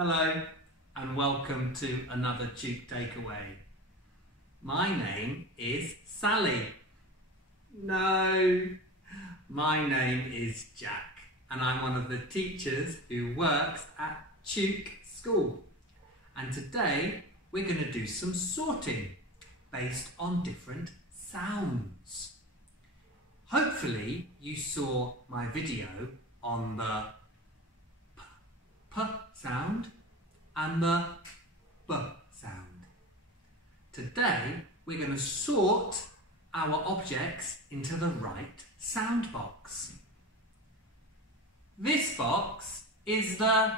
Hello and welcome to another Duke Takeaway. My name is Sally. No, my name is Jack and I'm one of the teachers who works at Duke School. And today we're going to do some sorting based on different sounds. Hopefully you saw my video on the p sound and the b sound. Today we're going to sort our objects into the right sound box. This box is the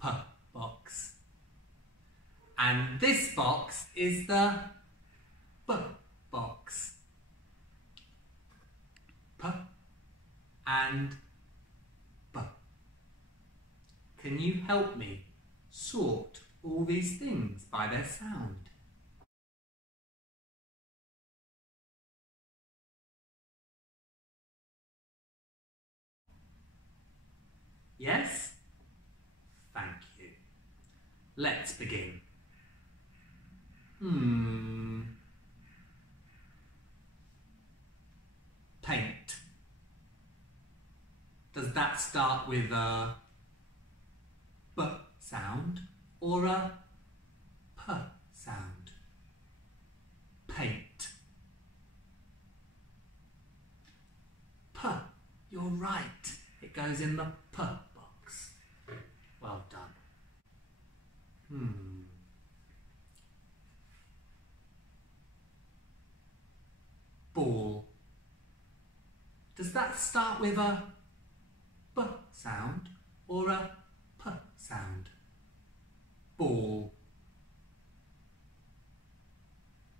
p box and this box is the b box. P and b. Can you help me sort all these things by their sound? Yes? Thank you. Let's begin. Paint. Does that start with a b sound or a p sound? Paint. P. You're right. It goes in the p box. Well done. Ball. Does that start with a b sound or a p sound? Ball.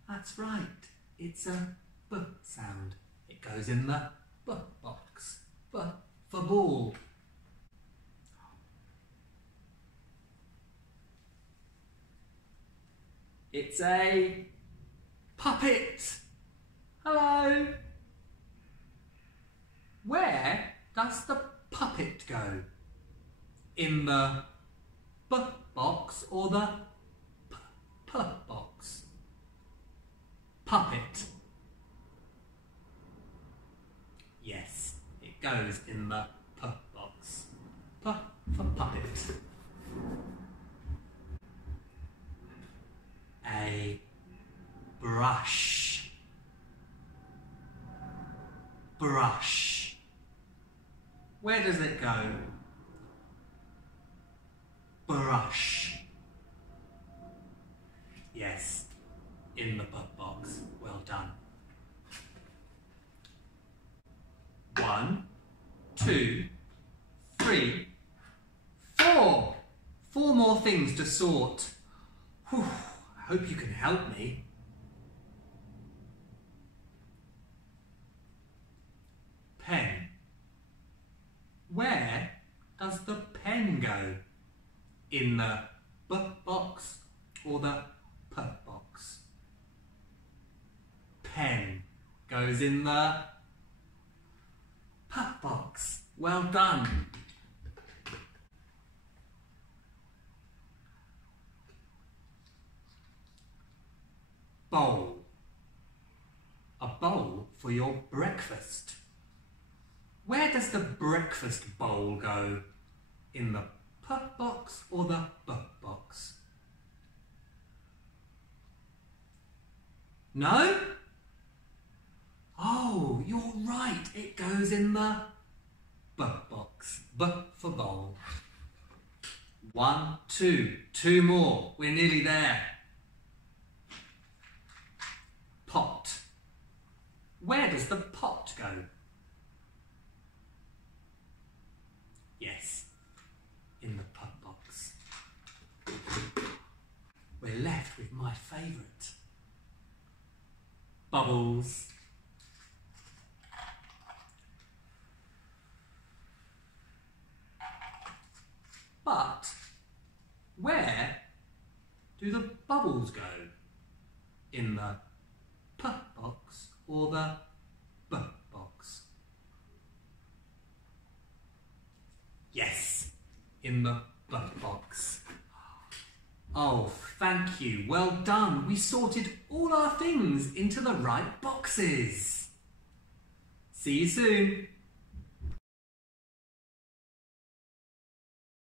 That's right. It's a b sound. It goes in the b box. B for ball. It's a puppet. Hello. Where does the puppet go? In the b box or the p box? Puppet. Yes, it goes in the p box. P for puppet. A brush. Brush. Where does it go? Brush. Yes, in the b box. Well done. 1, 2, 3, 4. 4 more things to sort. Whew. I hope you can help me. Pen. Where does the pen go? In the b box or the p box? Pen goes in the p box. Well done. Bowl. A bowl for your breakfast. Where does the breakfast bowl go? In the p box or the b box? No? Oh, you're right. It goes in the b box. B for bowl. 1, 2. 2 more. We're nearly there. Pot. Where does the pot go? Yes, in the p box. We're left with my favourite. Bubbles. But where do the bubbles go? In the p box or the b box? Yes, in the butt box. Oh, thank you. Well done. We sorted all our things into the right boxes. See you soon.